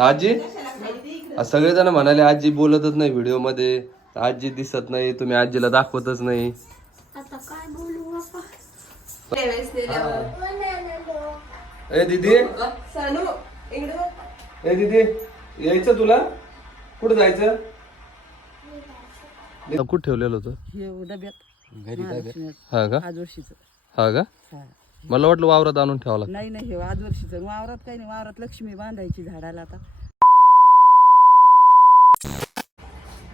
आजी? आ, सगळेजण म्हणाले आजी बोलतच नाही व्हिडिओमध्ये आजी दिसत नाही तुम्ही आजीला दाखवतच नाही. ए दीदी. ए दीदी यायचं तुला? कुठं जायचं? कुठं ठेवलेलं होतं? हे हा का? आज वर्षीचं हा का? हा. मला वाटलं वावरात आणून ठेवावं लागतं. नाही नाही हे आज वर्षीचं वावरात काही नाही वावरात लक्ष्मी बांधायची झाडाला आता.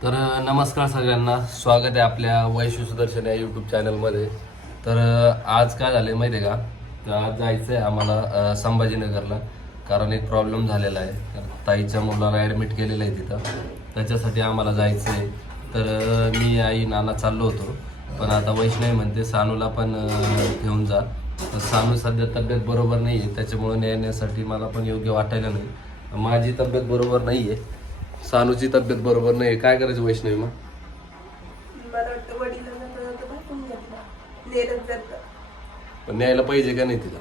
तर नमस्कार सगळ्यांना. स्वागत आहे आपल्या वैश्व सुदर्शन या यूट्यूब चॅनलमध्ये तर आज काय झालं माहिती आहे का? तर आज जायचं आहे आम्हाला संभाजीनगरला. कारण एक प्रॉब्लेम झालेला आहे. तर ताईच्या मुलाला ॲडमिट केलेलं आहे तिथं. त्याच्यासाठी आम्हाला जायचं आहे तर मी आई नाना चाललो होतो. पण आता वैष्णवी म्हणते सानूला पण घेऊन जा. सानू सध्या तब्येत बरोबर नाही आहे त्याच्यामुळे नेण्यासाठी मला पण योग्य वाटायला नाही. माझी तब्येत बरोबर नाही आहे सानूची तब्येत बरोबर नाही काय करायचं वैष्णवी मग पण न्यायला पाहिजे का नाही तिला?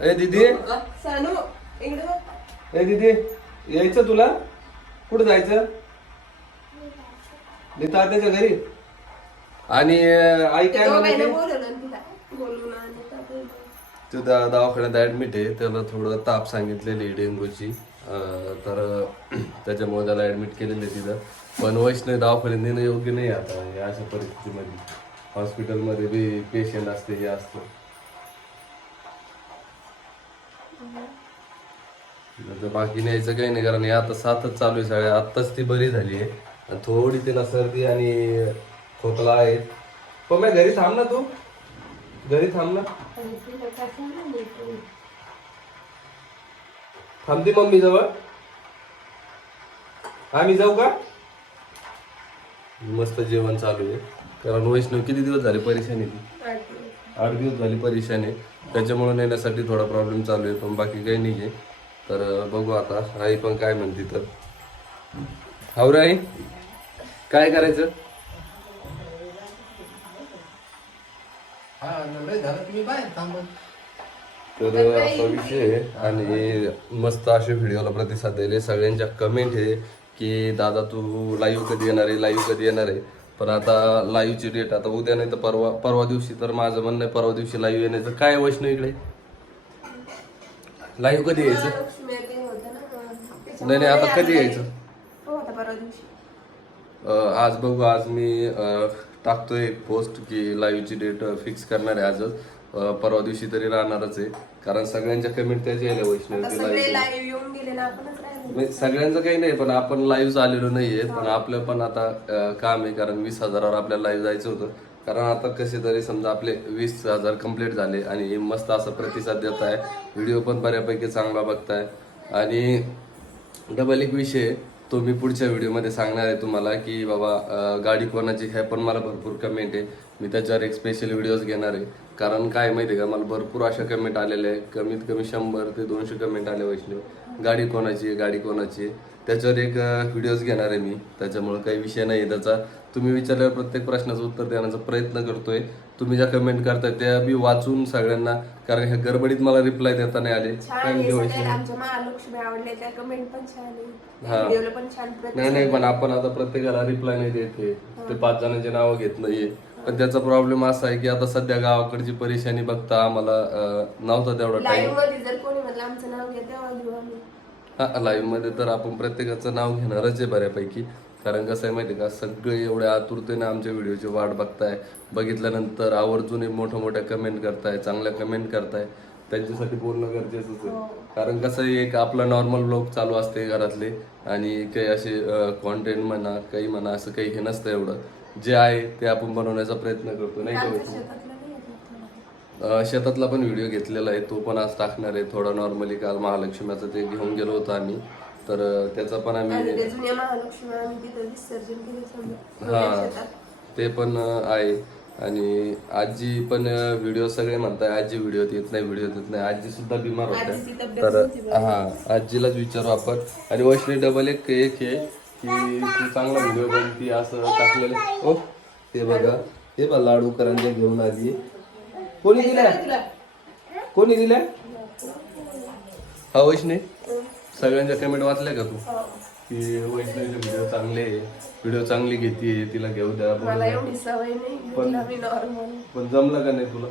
ए दीदी. सानू इकडे बघ. ए दीदी. यायचं तुला? कुठं जायचं? मी तात्याच्या घरी. आणि अं, आई काय दोघांना म्हणते बोलवलं ना तिला. बोलून आणि तात्या- तो दा- दवाखान्यात ऍडमिट आहे. त्याला थोडं ताप सांगितलेली डेंग्यूची. अं, तर त्याच्यामुळे त्याला ऍडमिट केलेलं आहे तिथं. पण वैष्णव दवाखान्यात नेणं योग्य नाही आता या अशा परिस्थितीमध्ये. हॉस्पिटलमध्ये बी पेशंट असते हे असतं. तर बाकी न्यायचं काही नाही कारण हे आता सातच चालू आहे सगळ्या. आत्ताच ती बरी झाली आहे. आणि थोडी तिला सर्दी आणि खोकला आहे पण मी घरी थांब ना तू. घरी थांब ना. थांबते मम्मी जवळ. आम्ही जाऊ का? मस्त जेवण चालू आहे. कारण वैष्णव किती दिवस झाले परेशानी ती? आठ दिवस. झाली परेशानी त्याच्यामुळे नेण्यासाठी थोडा प्रॉब्लेम चालू आहे पण बाकी काही नाही आहे. तर बघू आता. आई पण काय म्हणते तर. हावरे आई काय करायचं? तर असा विषय आहे आणि मस्त असे व्हिडिओला प्रतिसाद दिले. सगळ्यांच्या कमेंट आहे की दादा तू लाईव्ह कधी येणार आहे? लाईव्ह कधी येणार आहे? पण आता लाईव्हची डेट आता उद्या नाही तर परवा परवा दिवशी तर माझं म्हणणं आहे परवा दिवशी लाईव्ह येण्याचं. काय वैष्णव इकडे? लाईव्ह कधी यायचं? नाही नाही आता कधी यायचं हो आता परवा दिवशी अं, आज बघू आज मी अं, टाकतोय एक पोस्ट की लाईव्हची डेट फिक्स करणार आहे आजच. परवा दिवशी तरी राहणारच आहे. कारण सगळ्यांच्या कमेंट त्याच यायला वैष्णव की लाईव्ह येऊन गेले ना आपणच राहिलो नाही सगळ्यांचं काही नाही पण आपण लाईव्ह आलेलो नाहीये. पण आपलं पण आता अं, काम आहे कारण वीस हजारावर आपल्याला लाईव्ह जायचं होतं. कारण आता कसे तरी समजा आपले वीस हजार कंप्लीट झाले आणि मस्त असा प्रतिसाद देत आहे. व्हिडिओ पण बऱ्यापैकी चांगला बघताय. आणि डबल एक विषय आहे, तो मी पुढच्या व्हिडिओमध्ये सांगणार आहे तुम्हाला की बाबा गाडी कोणाची हे पण मला भरपूर कमेंट आहे. मी त्याच्यावर एक स्पेशल व्हिडिओज घेणार आहे. कारण काय माहिती आहे का? मला भरपूर अशा कमेंट आलेल्या आहे कमीत कमी शंभर ते दोनशे कमेंट आले वैष्णव. गाडी कोणाची आहे? गाडी कोणाची आहे? त्याच्यावर एक व्हिडिओज घेणार आहे मी. त्याच्यामुळे काही विषय नाही आहे त्याचा. तुम्ही विचारल्यावर प्रत्येक प्रश्नाचं उत्तर देण्याचा प्रयत्न करतोय. तुम्ही ज्या कमेंट करताय त्या बी वाचून सगळ्यांना कारण ह्या गडबडीत मला रिप्लाय देता नाही आले. वैष्णवी? हा. नाही नाही पण आपण आता प्रत्येकाला रिप्लाय नाही देते ते पाच जणांचे नाव घेत नाहीये. पण त्याचा प्रॉब्लेम असा आहे की आता सध्या गावाकडची परेशानी बघता आम्हाला अं, नव्हता तेवढा टाइम लाईव्हमध्ये जर कोणी म्हणलं आमचं नाव घ्या तेव्हा घेऊ आम्ही. हा लाईव्हमध्ये तर आपण प्रत्येकाचं नाव घेणारच आहे बऱ्यापैकी. कारण कसं आहे माहिती आहे का सगळे एवढ्या आतुरतेने आमच्या व्हिडिओची वाट बघताय. बघितल्यानंतर आवर्जून मोठ्या मोठ्या कमेंट करताय चांगल्या कमेंट करताय. त्यांच्यासाठी बोलणं गरजेचंच आहे. कारण कसं आहे एक आपला नॉर्मल ब्लॉग चालू असते घरातले. आणि काही असे कॉन्टेंट म्हणा काही म्हणा असं काही हे नसतं एवढं. जे आहे ते आपण बनवण्याचा प्रयत्न करतो नाही का? शेतातलं. अं, पण व्हिडिओ घेतलेला आहे तो पण आज टाकणार आहे थोडा नॉर्मली काल महालक्ष्मीचं ते घेऊन गेलो होतो आम्ही तर अं, त्याचा पण आम्ही आणि ते जुन्या महालक्ष्मी आम्ही तिथं विसर्जन केले समजा हा शेतात. ते पण अं, आहे आणि आजी पण व्हिडिओ सगळे म्हणताय आजी व्हिडिओ येत नाही व्हिडिओ येत नाही आजी सुद्धा बिमार आजीची होत्या तब्येत तर. हा आजीलाच विचारू आपण आणि वैष्णवी डबल एक एक आहे की तू चांगला व्हिडिओ बनती असं टाकलेलं. ओ हे बघा. हे बघा लाडू करंजे घेऊन आली. कोणी दिल्या कोणी दिल्या हा वैष्णवी सगळ्यांच्या कमेंट वाचल्या का तू? की वैष्णवीचे व्हिडिओ चांगले व्हिडिओ चांगली घेते तिला घेऊ द्या नॉर्मल पण जमलं का नाही तुला?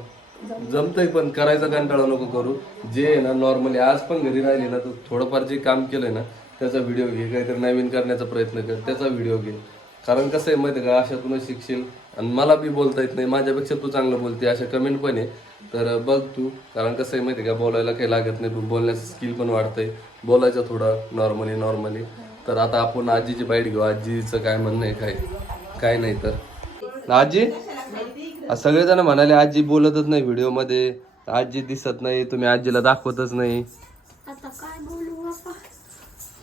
जमतंय पण करायचा कंटाळा नको करू. जे आहे ना नॉर्मली आज पण घरी राहिली ना तू थोडंफार जे काम केलंय ना त्याचा व्हिडिओ घे. काहीतरी नवीन करण्याचा प्रयत्न कर. त्याचा व्हिडिओ घे. कारण कसं आहे माहिती आहे का? अशातूनच शिकशील. आणि मला बी बोलता येत नाही. माझ्यापेक्षा तू चांगलं बोलते. अशा कमेंट पण आहे. तर बघ तू. कारण कसं आहे माहिती आहे का? बोलायला काही लागत नाही. पण बोलण्याचं स्किल पण वाढतंय. बोलायचं थोडं नॉर्मली नॉर्मली तर आता आपण आजीची बाईट घेऊ. आजीचं काय म्हणणं आहे काय? काय नाही तर. आजी? सगळेजण म्हणाले आजी बोलतच नाही व्हिडिओमध्ये आजी दिसत नाही. तुम्ही आजीला दाखवतच नाही. आता काय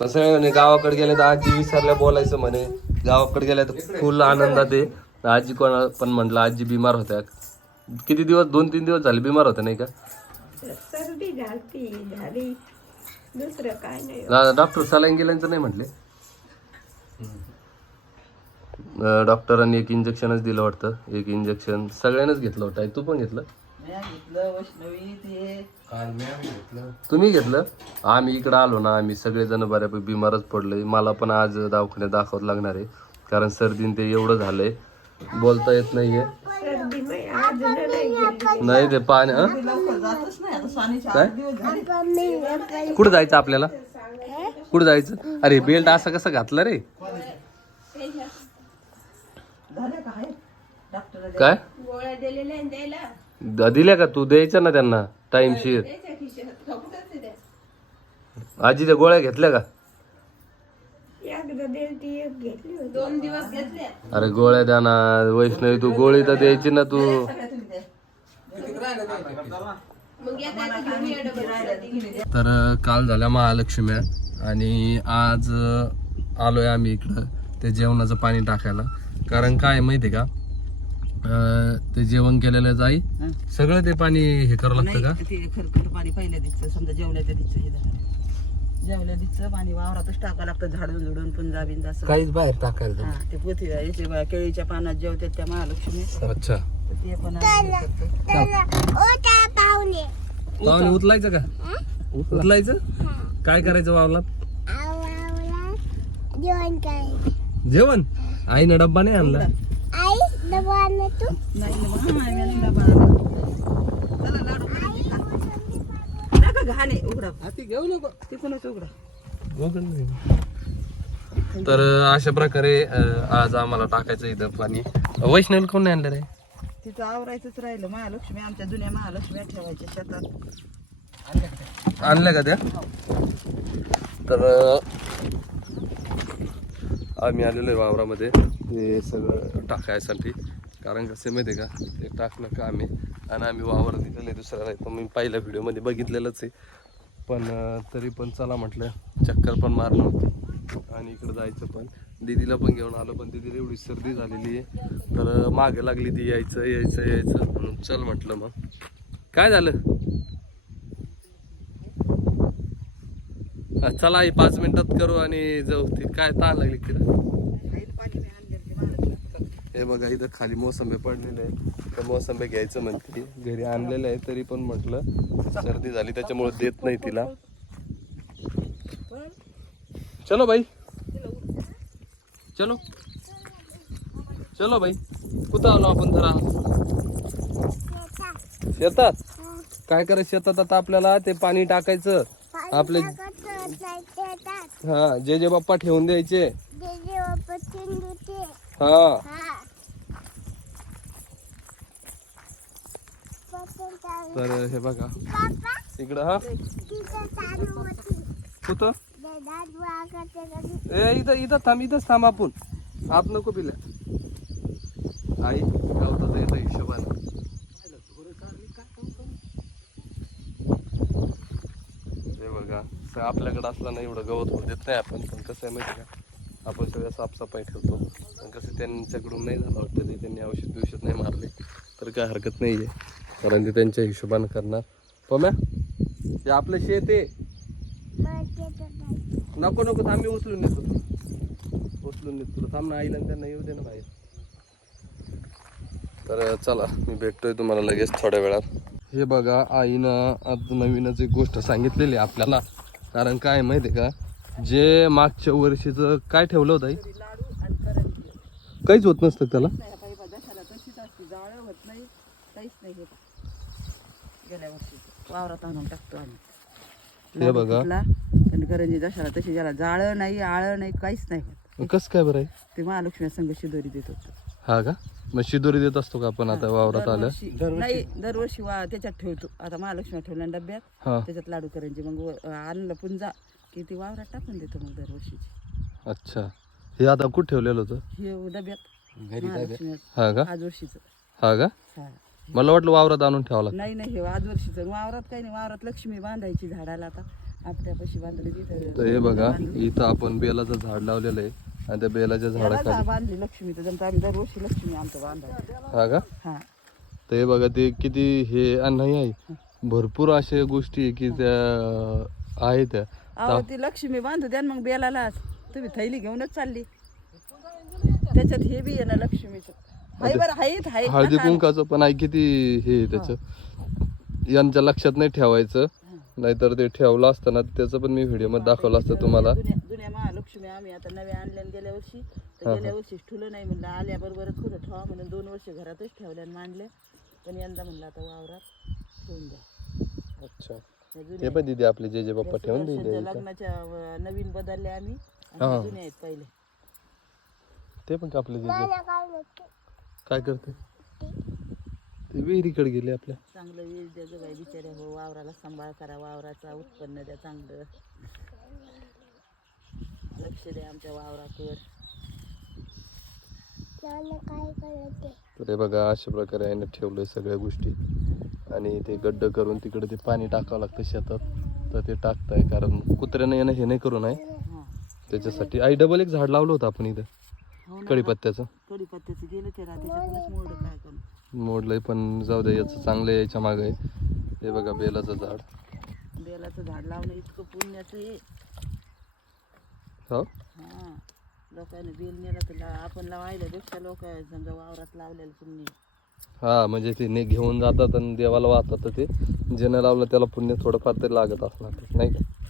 पण सगळे म्हणे गावाकडे गेले तर आजी विसरल्या बोलायचं म्हणे. गावाकडे गेल्या तर फुल आनंदात आहे. आजी कोणा पण म्हटलं आजी बिमार होत्या. किती दिवस दोन तीन दिवस झाले बिमार होत्या नाही का? सर्दी झाली. दुसरं काय नाही. डॉक्टर सलाईन गेल्यानंतर नाही म्हटले? डॉक्टरांनी एक इंजेक्शनच दिलं वाटतं. एक इंजेक्शन सगळ्यांनाच घेतलं होतं आई, तू पण घेतलं? मी घेतलं वैष्णवी ते तुम्ही घेतलं? आम्ही इकडं आलो ना आम्ही सगळेजण बऱ्यापैकी बिमारच पडलोय. मला पण आज दवाखान्यात दाखवत लागणार आहे. कारण सर्दीन ते एवढं झालंय. बोलता येत नाहीये. सर्दी नाही आज नाही गेली नाही ते पाणी हं? लवकर जातच नाही. आता स्वानीचे आठ दिवस झाले. कुठं जायचं आपल्याला? कुठं जायचं? अरे बेल्ट असं कसं घातलं रे? झाले का आहे? डॉक्टर काय? गोळ्या दिलेल्या आहे द्यायला. द- दिल्या का तू? द्यायचं ना त्यांना टाइमशीर खिशात त्या? आजी त्या गोळ्या घेतल्या का? एकदा दिली ती एक घेतली होती. दोन दिवस घेतल्या. अरे गोळ्या द्या ना वैष्णवी तू गोळी तर द्यायची ना तू. मग येता येता घेऊन या डबल तर अ, काल झाल्या महालक्ष्म्या आणि आज अ, आलोय आम्ही इकडं ते जेवणाचं पाणी टाकायला. कारण काय माहिती का? ते जेवण केलेलं जाई सगळं ते पाणी हे करावं लागतं का? नाही ते खरकट पाणी पहिल्या दिवचं समजा हे झालं. जेवल्या पाणी वावरातच टाकावं लागतं झाडून झुडून असं. काहीच बाहेर टाकायला हा ते पोथी याचे बा- केळीच्या पानात जेवतात त्या महालक्ष्मी. अच्छा. तर ते पण आम्ही हे करतो. पाहुणे उचलायचं का? उचलायचं काय करायचं वावलात जेवण काय जेवण? आईनं डब्बा नाही आणला. तर अशा प्रकारे आज आम्हाला टाकायचं इथं पाणी. वैष्णवी कोण नाही आणलं रे? तिथं आवरायचंच राहिलं महालक्ष्मी आमच्या जुन्या महालक्ष्मी ठेवायच्या शेतात. आणल्या का त्या? तर अ, आम्ही आलेलो आहे वावरामध्ये. हे सगळं टाकायसाठी कारण कसं माहिती आहे का? ते टाकणं का आम्ही. आणि आम्ही वावर दिलेलं आहे दुसऱ्याला. तर मी पहिल्या व्हिडिओमध्ये बघितलेलंच आहे. पण तरी पण चला म्हटलं चक्कर पण मारणं होतं. आणि इकडं जायचं पण. दीदीला पण घेऊन आलो पण दीदीला एवढी सर्दी झालेली आहे. तर मागे लागली ती यायचं यायचं यायचं. म्हणून चल म्हटलं मग. काय झालं? चला आई पाच मिनिटात करू आणि जाऊ. ती काय ताण लागली तिला? हे बघा इथं खाली मोसंबे पडलेले आहे तर मोसंबे घ्यायचं म्हणते. घरी आणलेलं आहे तरी पण म्हटलं सर्दी झाली त्याच्यामुळे देत नाही तिला. चलो बाई. चलो. चलो बाई. कुठं आलो आपण जरा? शेतात? काय करायचं शेतात आता आपल्याला? ते पाणी टाकायचं. आपले हा जे जे बाप्पा ठेवून द्यायचे. हा. तर हे बघा. इकडं हा. कुठं? ए इथं इथं थांब इथंच थांब आपण. आत नको पिल्या. आई गावताच येतं हिशोबाने हे कसं आपल्याकडं आपल्याकडे असला ना एवढं गवत होऊ देत नाही आपण. पण कसं आहे माहिती का? आपण सगळं साफसफाई ठेवतो. पण कसं त्यांच्याकडून नाही झालं वाटतं ते. त्यांनी औषध बिवषध नाही मारले. तर काय हरकत नाही आहे. कारण ते त्यांच्या हिशोबानं करणार. पम्या हे आपलं शेत आहे. नको नको आम्ही उचलून नेतो तुला. उचलून नेतो तुला. थांब ना आईला आणि त्यांना येऊ दे ना बाहेर. तर चला मी भेटतोय तुम्हाला लगेच थोड्या वेळात. हे बघा आईनं आज नवीनच एक गोष्ट सांगितलेली आहे आपल्याला. कारण काय माहिती आहे का? जे मागच्या वर्षीचं काय ठेवलं होतं काहीच होत नसतं त्याला. हे वावरात आणून टाकतो आम्ही हे बघा. करंजी दशाला तशी ज्याला जाळं नाही आळं नाही काहीच नाही. कसं काय बरं ते महालक्ष्मी संघ शिदोरी देत होतो. हा का? मग शिदोरी देत असतो का आपण आता वावरात आलं दरवर्षी- नाही दरवर्षी वा त्याच्यात ठेवतो. आता महालक्ष्मी ठेवल्या ना डब्यात हा. त्याच्यात लाडू करंजी मग व- आणलं पुंजा की ती वावरात टाकून देतो मग दरवर्षीची. अच्छा. हे आता कुठं ठेवलेलं होतं? हे डब्यात. महालक्ष्मी हा का? आज वर्षीचं. हा का? हा. मला वाटलं वावरात आणून ठेवावं लागतं. नाही नाही हे आज वर्षीचं. वावरात काही नाही वावरात लक्ष्मी बांधायची झाडाला आता. आपल्यापाशी बांधली तिथं. तर हे बघा इथं आपण बेलाचं झाड लावलेलं आहे. आणि त्या बेलाच्या झाडाखाली. बांधली लक्ष्मी तर जमतं आम्ही दरवर्षी लक्ष्मी आमचं बांधायचं हा का? हा. हे बघा ते किती हे आणि नाही आहे भरपूर अशा गोष्टी आहे की त्या आहे त्या. अहो ती लक्ष्मी बांधू द्या ना मग बेलालाच तुम्ही थैली घेऊनच चालली. त्याच्यात हे बी आहे ना लक्ष्मीचं. हाय बरं हायत हाय हळदी कुंकाचं पण आहे किती हे त्याचं. यांच्या लक्षात नाही ठेवायचं. नाहीतर ते ठेवलं असतं ना त्याचं पण मी व्हिडिओमध्ये दाखवलं असतं तुम्हाला. जुन्या जुन्या महालक्ष्मी आम्ही आता नव्या आणल्या न गेल्या वर्षी. तर गेल्या वर्षी ठुलं नाही म्हणलं आल्याबरोबरच कुठं ठेवा म्हणून दोन वर्ष घरातच ठेवल्या आणि मांडले पण यंदा म्हणलं आता वावरात ठेवून द्या. अच्छा. हे पण दिदी आपले जे जे बाप्पा ठेवून दिले लग्नाच्या नवीन बदलले आम्ही. आणि. जुन्या आहेत पहिले. ते पण कापले दिदी. काय करते? ते विहिरीकडे गेले आपल्या. चांगलं वीज द्या गं बाई बिचाऱ्या हो वावराला सांभाळ करा वावराचा उत्पन्न द्या चांगलं. लक्ष द्या आमच्या वावराकडे तर हे बघा अशा प्रकारे आहे ना ठेवलंय सगळ्या गोष्टी. आणि ते गड्ड करून तिकडे ते पाणी टाकावं लागतं शेतात. तर ते टाकताय कारण कुत्र्यानं येणं हे नाही करू नये त्याच्यासाठी आई डबल एक झाड लावलं होतं आपण इथं. हो ना. कढीपत्त्याचं. कडीपत्त्याचं गेलं ते रात्रीच्याकडूनच मोड काय? करू मोडलंय पण जाऊ दे याचं चांगलं आहे याच्या मागे हे बघा बेलाचं झाड. बेलाचं झाड लावणं इतकं पुण्याचं आहे. हो? हां. लोकांनी बेल नेला तर ला- आपण लावायल्यापेक्षा लोक समजा वावरात लावलेलं पुण्य. हा म्हणजे ते ने घेऊन जातात आणि देवाला वाहतात तर ते. ज्यानं लावलं त्याला पुण्य थोडंफार तरी लागत असणार. नाही का?